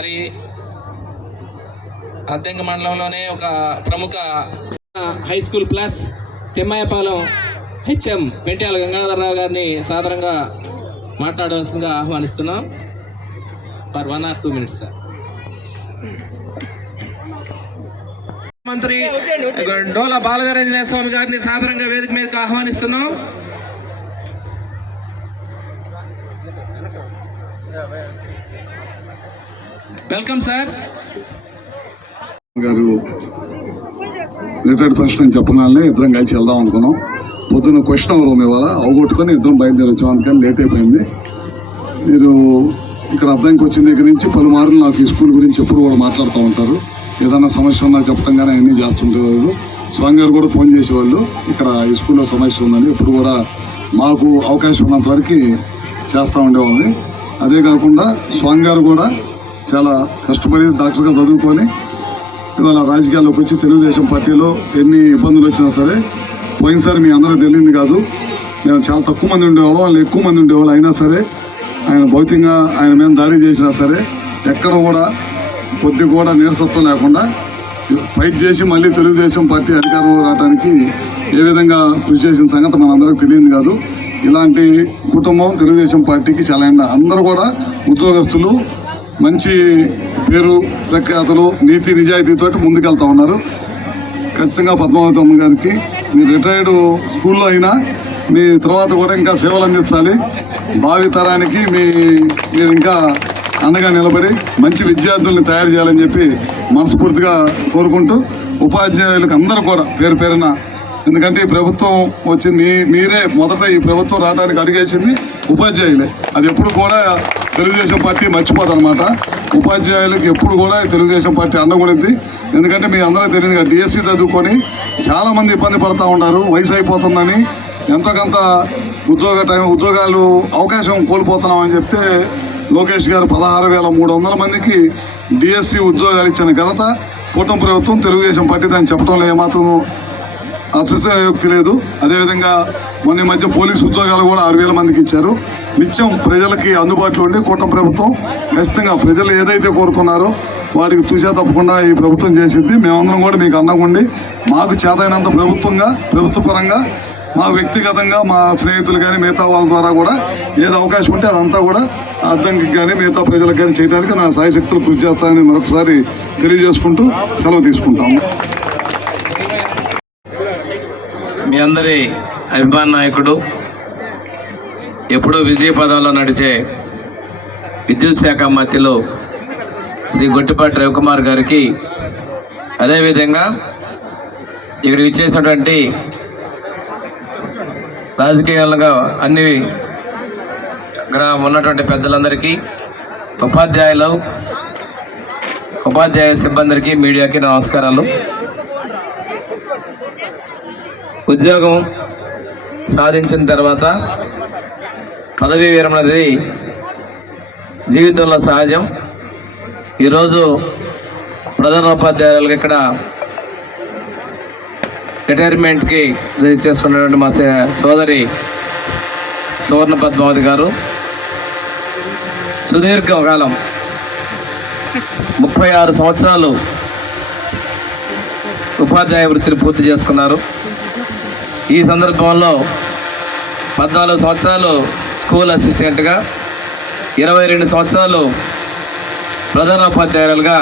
మరి అద్దెంక మండలంలోనే ఒక ప్రముఖ high school plus Thimmayapalem HM Pentyala Gangadhararao గారిని సాదరంగా మాట్లాడవలసిందిగా ఆహ్వానిస్తున్నాం. For one or two minutes sir మంత్రి డోలా బాలవీరంజనేయ స్వామి గారిని సాదరంగా వేదిక మీదకి ఆహ్వానిస్తున్నాం. Welcome sir. గారు రిటైర్డ్ ఫస్ట్ అని చెప్పగానే ఇద్దరం కలిసి వెళ్దాం అనుకున్నాం. పొద్దున్న క్వశ్చన్ అవర్ ఉంది ఇవాళ? అవగొట్టుకొని ఇద్దరం బయలుదేరి వచ్చాం. అందుకని లేట్ అయిపోయింది. మీరు ఇక్కడ అర్థంకి వచ్చిన దగ్గర నుంచి పలుమార్లు నాకు ఈ స్కూల్ గురించి ఎప్పుడు కూడా మాట్లాడుతూ ఉంటారు. ఏదైనా సమస్య ఉన్నా చెప్తాం కానీ అన్నీ చేస్తుండేవాళ్ళు స్వామి గారు కూడా ఫోన్ చేసేవాళ్ళు. ఇక్కడ ఈ స్కూల్లో సమస్య ఉందని ఇప్పుడు కూడా మాకు అవకాశం ఉన్నంత వరకు చేస్తూ ఉండేవాళ్ళని. అదే కాకుండా స్వామి గారు కూడా చాలా కష్టపడి డాక్టర్గా చదువుకొని ఇవాళ రాజకీయాల్లోకి వచ్చి తెలుగుదేశం పార్టీలో ఎన్ని ఇబ్బందులు వచ్చినా సరే పోయినసారి మీ అందరూ తెలియదు కాదు. మేము చాలా తక్కువ మంది ఉండేవాళ్ళం వాళ్ళు ఎక్కువ మంది ఉండేవాళ్ళు అయినా సరే ఆయన భౌతికంగా ఆయన మీద దాడి చేసినా సరే ఎక్కడ కూడా కొద్ది కూడా నీరసత్వం లేకుండా ఫైట్ చేసి మళ్ళీ తెలుగుదేశం పార్టీ అధికారంలో రావడానికి ఏ విధంగా కృషి చేసిన సంగతి మనందరికి తెలియదు కాదు. ఇలాంటి కుటుంబం తెలుగుదేశం పార్టీకి చాలా అందరూ కూడా ఉద్యోగస్తులు మంచి పేరు ప్రఖ్యాతలు నీతి నిజాయితీతోటి ముందుకెళ్తా ఉన్నారు. ఖచ్చితంగా పద్మావతి అమ్మ గారికి మీ రిటైర్డ్ స్కూల్లో అయినా మీ తర్వాత కూడా ఇంకా సేవలు అందించాలి. భావి తరానికి మీ మీరు ఇంకా అండగా నిలబడి మంచి విద్యార్థుల్ని తయారు చేయాలని చెప్పి మనస్ఫూర్తిగా కోరుకుంటూ ఉపాధ్యాయులకు అందరూ కూడా పేరు పేరున ఎందుకంటే ఈ ప్రభుత్వం వచ్చింది మీ మీరే మొదట ఈ ప్రభుత్వం రావడానికి అడిగేసింది ఉపాధ్యాయులే. అది ఎప్పుడు కూడా తెలుగుదేశం పార్టీ మర్చిపోదన్నమాట. ఉపాధ్యాయులకు ఎప్పుడు కూడా తెలుగుదేశం పార్టీ అండగుడింది ఎందుకంటే మీ అందరికీ తెలియదు డిఎస్సి చదువుకొని చాలామంది ఇబ్బంది పడతా ఉన్నారు వయసు అయిపోతుందని. ఎంతో కొంత ఉద్యోగ టైం ఉద్యోగాలు అవకాశం కోల్పోతున్నామని చెప్తే లోకేష్ గారు పదహారు వేల మూడు వందల మందికి డిఎస్సి ఉద్యోగాలు ఇచ్చిన ఘనత కూటమి ప్రభుత్వం తెలుగుదేశం పార్టీ దాన్ని చెప్పడంలో ఏమాత్రం అతిశయోక్తి లేదు. అదేవిధంగా మొన్న ఈ మధ్య పోలీసు ఉద్యోగాలు కూడా ఆరు వేల మందికి ఇచ్చారు. నిత్యం ప్రజలకి అందుబాటులో ఉండి కూటమి ప్రభుత్వం ఖచ్చితంగా ప్రజలు ఏదైతే కోరుకున్నారో వాటికి తుషా తప్పకుండా ఈ ప్రభుత్వం చేసింది మేమందరం కూడా మీకు అండగా ఉండి మాకు చేతైనంత ప్రభుత్వంగా ప్రభుత్వ పరంగా మా వ్యక్తిగతంగా మా స్నేహితులు కానీ మిగతా వాళ్ళ ద్వారా కూడా ఏది అవకాశం ఉంటే అదంతా కూడా అర్థంకి కానీ మిగతా ప్రజలకు కానీ చేయడానికి నా సాయశక్తులు కృషి చేస్తానని మరొకసారి తెలియజేసుకుంటూ సెలవు తీసుకుంటాము. మీ అందరి అభిమాన నాయకుడు ఎప్పుడూ విజయ పదంలో నడిచే విద్యుత్ శాఖ మధ్యలో శ్రీ గొట్టిపాటి రవికుమార్ గారికి అదేవిధంగా ఇక్కడికి ఇచ్చేసినటువంటి రాజకీయాలుగా అన్ని గ్రామం ఉన్నటువంటి పెద్దలందరికీ ఉపాధ్యాయులు ఉపాధ్యాయ సిబ్బందికి మీడియాకి నమస్కారాలు. ఉద్యోగం సాధించిన తర్వాత పదవీ విరమణ అనేది జీవితంలో సహజం. ఈరోజు ప్రధాన ఉపాధ్యాయులకు ఇక్కడ రిటైర్మెంట్కి చేసుకున్నటువంటి మా సోదరి సువర్ణ పద్మావతి గారు. సుదీర్ఘకాలం ముప్పై ఆరు సంవత్సరాలు ఉపాధ్యాయ వృత్తిని పూర్తి చేసుకున్నారు. ఈ సందర్భంలో పద్నాలుగు సంవత్సరాలు స్కూల్ అసిస్టెంట్గా ఇరవై రెండు సంవత్సరాలు ప్రధానోపాధ్యాయులుగా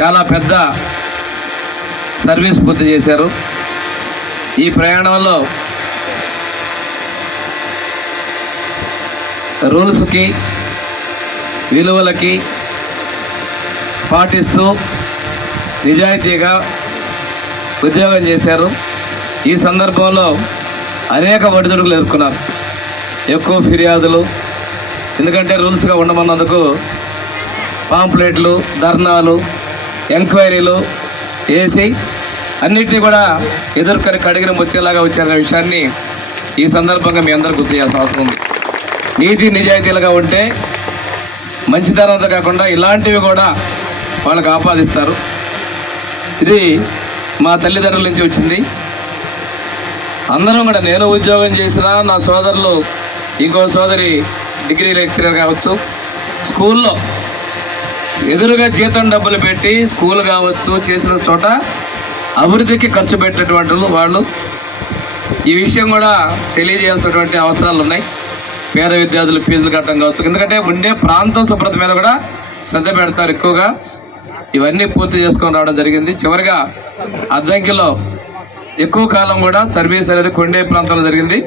చాలా పెద్ద సర్వీస్ పూర్తి చేశారు. ఈ ప్రయాణంలో రూల్స్కి విలువలకి పాటిస్తూ నిజాయితీగా ఉద్యోగం చేశారు. ఈ సందర్భంలో అనేక ఒడిదుడుకులు ఎదుర్కొన్నారు. ఎక్కువ ఫిర్యాదులు. ఎందుకంటే రూల్స్గా ఉండమన్నందుకు పాంప్లెట్లు ధర్నాలు ఎంక్వైరీలు వేసి అన్నిటినీ కూడా ఎదుర్కొని కడిగిన ముత్యలాగా వచ్చారనే విషయాన్ని ఈ సందర్భంగా మీ అందరూ గుర్తు చేయాల్సిన అవసరం ఉంది. నీతి నిజాయితీలుగా ఉంటే మంచితనంతో కాకుండా ఇలాంటివి కూడా వాళ్ళకు ఆపాదిస్తారు. ఇది మా తల్లిదండ్రుల నుంచి వచ్చింది. అందరం కూడా నేను ఉద్యోగం చేసినా నా సోదరులు ఇంకో సోదరి డిగ్రీ లెక్చరర్ కావచ్చు. స్కూల్లో ఎదురుగా జీతం డబ్బులు పెట్టి స్కూల్ కావచ్చు చేసిన చోట అభివృద్ధికి ఖర్చు పెట్టినటువంటి వాళ్ళు. ఈ విషయం కూడా తెలియజేయాల్సినటువంటి అవసరాలు ఉన్నాయి పేద విద్యార్థులు ఫీజులు కట్టడం కావచ్చు. ఎందుకంటే ఉండే ప్రాంతం శుభ్రత మీద కూడా శ్రద్ధ పెడతారు ఎక్కువగా. ఇవన్నీ పూర్తి చేసుకొని రావడం జరిగింది. చివరిగా అద్దంకిలో ఎక్కువ కాలం కూడా సర్వీస్ అనేది కొండే ప్రాంతంలో జరిగింది.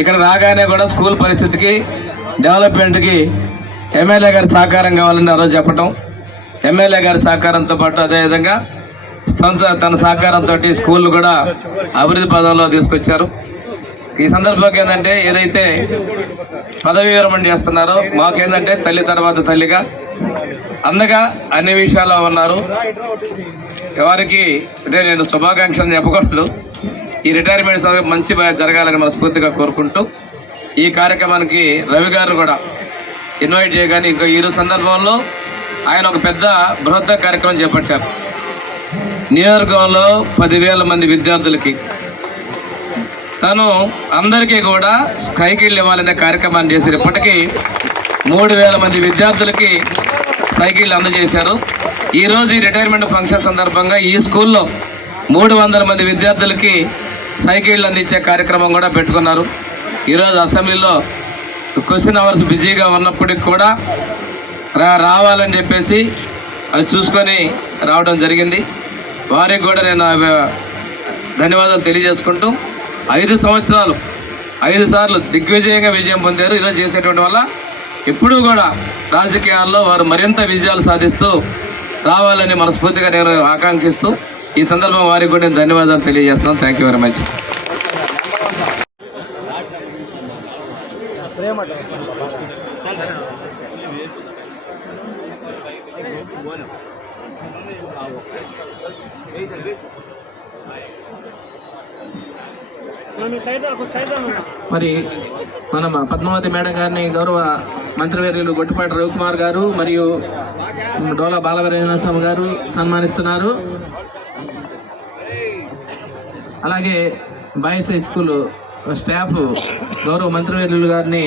ఇక్కడ రాగానే కూడా స్కూల్ పరిస్థితికి డెవలప్మెంట్కి ఎమ్మెల్యే గారి సహకారం కావాలని ఆ రోజు చెప్పటం. ఎమ్మెల్యే గారి సహకారంతో పాటు అదేవిధంగా తన తన సహకారంతో స్కూల్ కూడా అభివృద్ధి పదంలో తీసుకొచ్చారు. ఈ సందర్భంగా ఏంటంటే ఏదైతే పదవి విరమణ చేస్తున్నారో మాకేంటంటే తల్లి తర్వాత తల్లిగా అందగా అన్ని విషయాల్లో ఉన్నారు. వారికి అంటే నేను శుభాకాంక్షలు చెప్పకూడదు. ఈ రిటైర్మెంట్ సందర్భంగా మంచి బాగా జరగాలని మనస్ఫూర్తిగా కోరుకుంటూ ఈ కార్యక్రమానికి రవి గారు కూడా ఇన్వైట్ చేయగానే ఇంకా ఈ రోజు సందర్భంలో ఆయన ఒక పెద్ద బృహత్త కార్యక్రమం చేపట్టారు. నియోజకవర్గంలో పదివేల మంది విద్యార్థులకి తను అందరికీ కూడా సైకిల్ ఇవ్వాలనే కార్యక్రమాన్ని చేశారు. ఇప్పటికీ మూడు వేల మంది విద్యార్థులకి సైకిల్ అందజేశారు. ఈరోజు ఈ రిటైర్మెంట్ ఫంక్షన్ సందర్భంగా ఈ స్కూల్లో మూడు వందల మంది విద్యార్థులకి సైకిళ్ళు అందించే కార్యక్రమం కూడా పెట్టుకున్నారు. ఈరోజు అసెంబ్లీలో క్వశ్చన్ అవర్స్ బిజీగా ఉన్నప్పటికి కూడా రా రావాలని చెప్పేసి అది చూసుకొని రావడం జరిగింది. వారికి కూడా నేను ధన్యవాదాలు తెలియజేసుకుంటూ ఐదు సంవత్సరాలు ఐదు సార్లు దిగ్విజయంగా విజయం పొందారు. ఈరోజు చేసేటువంటి వల్ల ఎప్పుడూ కూడా రాజకీయాల్లో వారు మరింత విజయాలు సాధిస్తూ రావాలని మనస్ఫూర్తిగా నేను ఆకాంక్షిస్తూ ఈ సందర్భం వారికి కూడా నేను ధన్యవాదాలు తెలియజేస్తున్నాను. థ్యాంక్ యూ వెరీ మచ్ మరి మన పద్మావతి మేడం గారిని గౌరవ మంత్రివర్యులు గొట్టిపాటి రవికుమార్ గారు మరియు డోలా బాలవీరేంద్ర స్వామి గారు సన్మానిస్తున్నారు. అలాగే బాయ్స్ హై స్కూల్ స్టాఫ్ గౌరవ మంత్రివర్యులు గారిని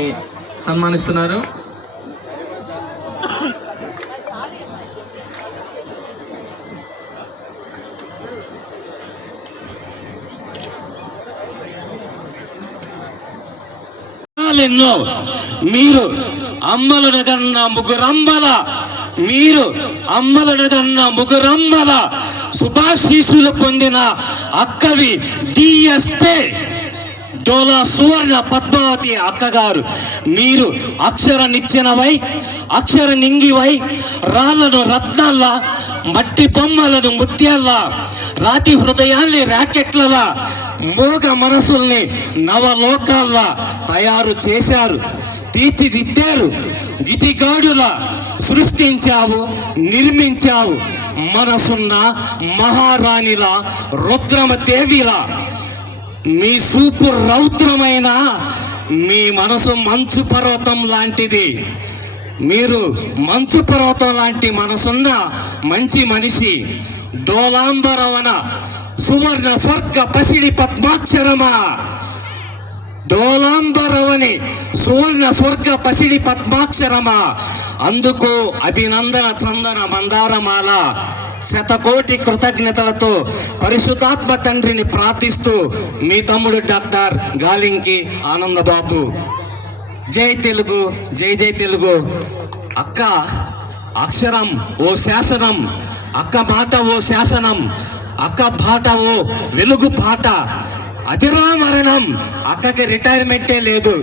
సన్మానిస్తున్నారు. ఎన్నో మీరు అమ్మలనగన్న ముగురమ్మల మీరు అమ్మలనగన్న ముగురమ్మల శుభాశీసులు పొందిన అక్కవి డిఎస్పే డోలా సువర్ణ పద్మావతి అక్కగారు. మీరు అక్షర నిచ్చెనవై అక్షర నింగివై రాళ్ళను రత్నాల్లా మట్టి బొమ్మలను ముత్యాల్లా రాతి హృదయాల్ని ర్యాకెట్లలా మోగ మనసుల్ని నవలోకాల్లా తయారు చేశారు తీర్చిదిద్దారు గిటిగాడులా సృష్టించావు నిర్మించావు. మనసున్న మహారాణిల రుద్రమ దేవిల మీ సూపు రౌద్రమైన మీ మనసు మంచు పర్వతం లాంటిది. మీరు మంచు పర్వతం లాంటి మనసున్న మంచి మనిషి డోలాంబరవన సువర్ణ స్వర్గ పసిడి పద్మాక్షరమా. డోలాంబరవని సూర్య స్వర్గ పసిడి పద్మాక్షరమా. అందుకు అభినందన చందన మందారమాల శతకోటి కృతజ్ఞతలతో పరిశుద్ధాత్మ తండ్రిని ప్రార్థిస్తూ మీ తమ్ముడు డాక్టర్ గాలింకి ఆనందబాబు. జై తెలుగు జై జై తెలుగు. అక్క అక్షరం ఓ శాసనం. అక్క మాట ఓ శాసనం. అక్క బాట ఓ వెలుగు బాట అజరామరణం అక్కకి రిటైర్మెంటే లేదు.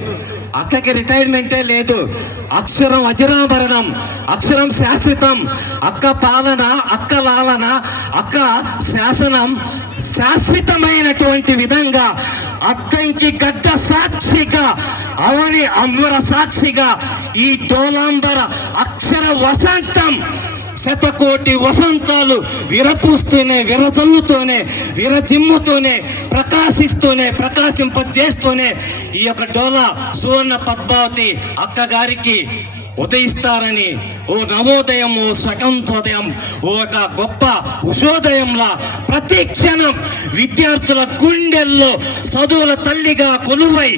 అక్కకి రిటైర్మెంటే లేదు. అక్షరం అజరామరణం అక్షరం శాశ్వతం. అక్క పాలన అక్క లాలన అక్క శాసనం శాశ్వతమైనటువంటి విధంగా అద్దంకి గడ్డ సాక్షిగా అవని అమర సాక్షిగా ఈ డోలాంబర అక్షర వసంతం శతకోటి వసంతాలు విరపూస్తూనే విరజల్లుతూనే విరజిమ్ముతూనే ప్రకాశిస్తూనే ప్రకాశింపజేస్తూనే ఈ యొక్క డోలా సువర్ణ పద్మావతి అక్క గారికి ఉదయిస్తారని ఓ నవోదయం ఓ స్వతంత్రోదయం ఓ ఒక గొప్ప ఉషోదయంలా ప్రతి క్షణం విద్యార్థుల గుండెల్లో చదువుల తల్లిగా కొలువై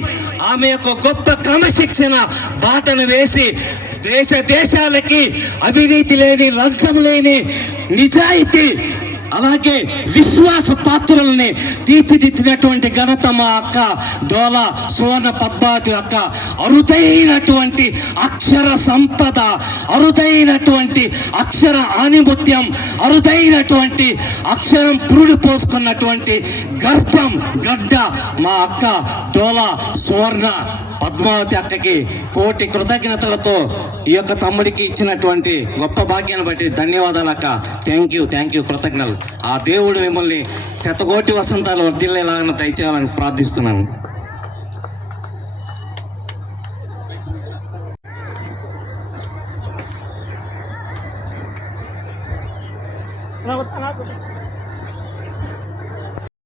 ఆమె యొక్క గొప్ప క్రమశిక్షణ బాటను వేసి దేశ దేశాలకి అవినీతి లేని లంచం లేని నిజాయితీ అలాగే విశ్వాస పాత్రల్ని తీర్చిదిద్దినటువంటి ఘనత మా అక్క డోలా సువర్ణ పద్మావతి అక్క. అరుదైనటువంటి అక్షర సంపద అరుదైనటువంటి అక్షర ఆనిముత్యం అరుదైనటువంటి అక్షరం పురుడు పోసుకున్నటువంటి గర్భం గడ్డ మా అక్క డోలా సువర్ణ పద్మావతి అక్కకి కోటి కృతజ్ఞతలతో ఈ యొక్క తమ్ముడికి ఇచ్చినటువంటి గొప్ప భాగ్యాన్ని బట్టి ధన్యవాదాలు అక్క. థ్యాంక్ యూ థ్యాంక్ యూ కృతజ్ఞతలు. ఆ దేవుడు మిమ్మల్ని శతకోటి వసంతాలు వర్దిల్లేలాగా దయచేయాలని ప్రార్థిస్తున్నాను.